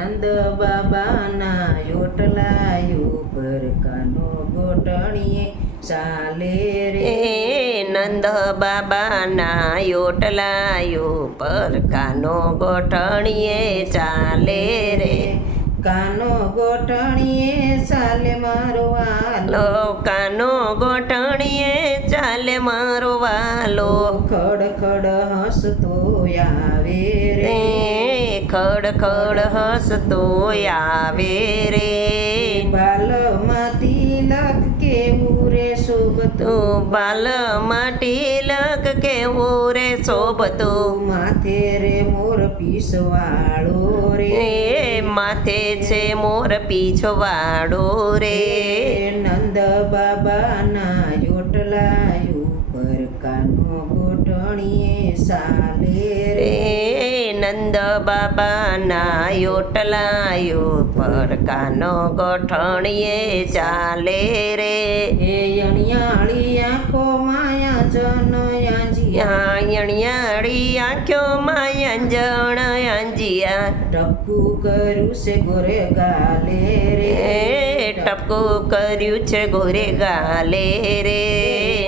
નંદ બાબાના યોટલા ઉપર કાનો ગોટણીએ ચાલે રે. નંદ બાબાના યોટલા ઉપર કાનો ગોઠણીએ ચાલે રે. કાનો ગોટણીએ ચાલે મારો વાલો, કાનો ગોઠણીએ ચાલે મારો વાલો. ખડ ખડ હસતો આવે રે, ખડ ખડ હસતો આવે રે. બાલમાં તિલક કેવું રે શોભતું, બાલમાં તિલક કેવું રે શોભતું. માથે રે મોર પીસવાળો રે, માથે છે મોર પીછવાડો રે. નંદ બાબાના યોટલા ઉપર કાનો ગોઠણીએ ચાલે રે. નંદ બાબાના યોટલા ઉપર કાનો ગોઠણીએ ચાલે રે. અણિયાળી આંખો માયા જન યાંજિયા, યણિયાળી આંખો માયંજણ યાંજિયા. ટપકું કર્યું છે ગોરે ગાલે રે, ટપકું કર્યું છે ગોરે ગાલે રે.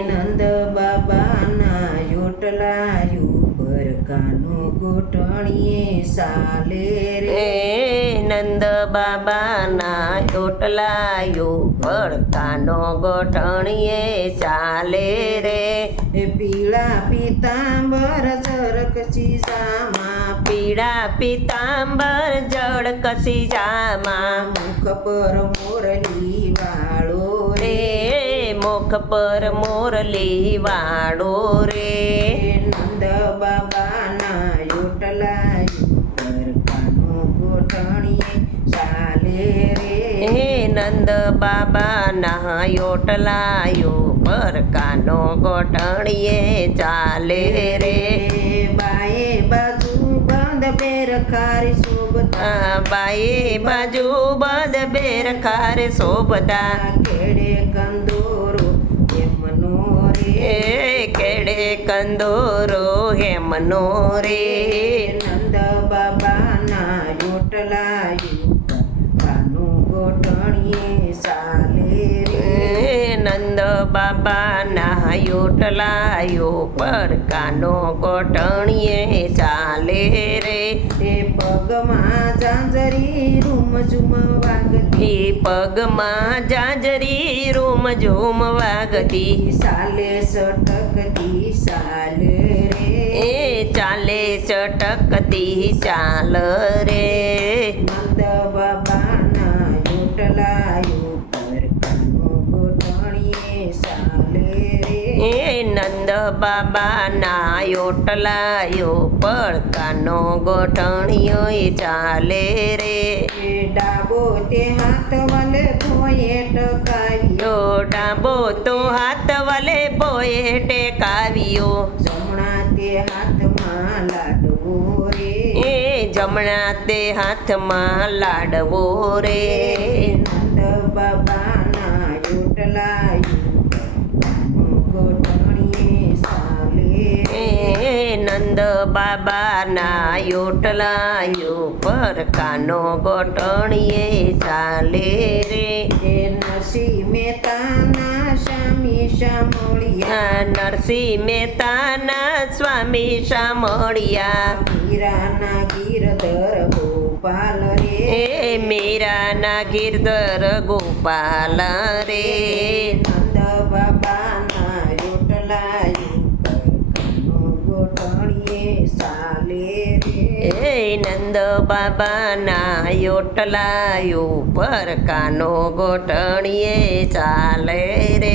નંદ બાબાના યોટલા ઉપર કાનો ગોઠણીએ ચાલે રે. નંદ બાબાના યોટલા ઉપર કાનો ગોઠણીએ ચાલે રે. પીળા પીતાંબર ચરકચી સામા, પીળા પીતાંબર જળ કસી જામાં. મુખ પર મોરલી વાળો રે, મુખ પર મોરલી વાળો રે. નંદ બાબાના યોટલા ઉપર કાનો ગોઠણીએ ચાલે રે. નંદ બાબાના યોટલા ઉપર કાનો ગોઠણીએ ચાલે રે. બાએ બાજુ બંધ બેર ખારી શોભતા, બાએ બાજુ બધ બેર ખારે શોભતા. કેડે કંદોરો એમનો રે, કેડે કંદોરો હેમનો રે. નંદ બાબાના યોટલા ઉપર કાનો ગોઠણીએ ચાલે રે. નંદ બાબાના યોટલા ઉપર કાનો ગોઠણીએ ચાલે રે. પગમાં ઝાંઝરી રૂમ ઝુમ વાગતી, પગમાં જાજરી રૂમ ઝૂમ વાગતી. સાલે સટકતી સાલે રે, ચાલે ચટકતી ચાલ રે. નંદ બાબાના યોટલા ઉપર કાનો ગોઠણીએ ચાલે રે. નંદ બાબાના યોટલા ઉપર કાનો ગોઠણીઓ ચાલે રે. ડાબો તે હાથ વલે ભોએ ટકાવ્યો, ડાબો તો હાથ વલે બોએ ટેકાવ્યો. જમણા તે હાથમાં લાડવો રે, જમણા તે હાથમાં લાડવો રે. નંદ બાબાના યોટલા ઉપર ગોઠણીએ ચાલે રે. નંદ બાબાના યોટલા ઉપર કાનો ગોઠણીએ ચાલે રે. નરસિંહ મહેતાના સ્વામી શામળિયા, નરસિંહ મહેતાના સ્વામી શામળિયા. મીરાના ગિરધર ગોપાલ રે, મીરાના ગિરધર ગોપાલ રે. નંદ બાબાના યોટલા ઉપર કાનો ગોઠણીએ ચાલે રે. નંદ બાબાના યોટલા ઉપર કાનો ગોઠણીએ ચાલે રે.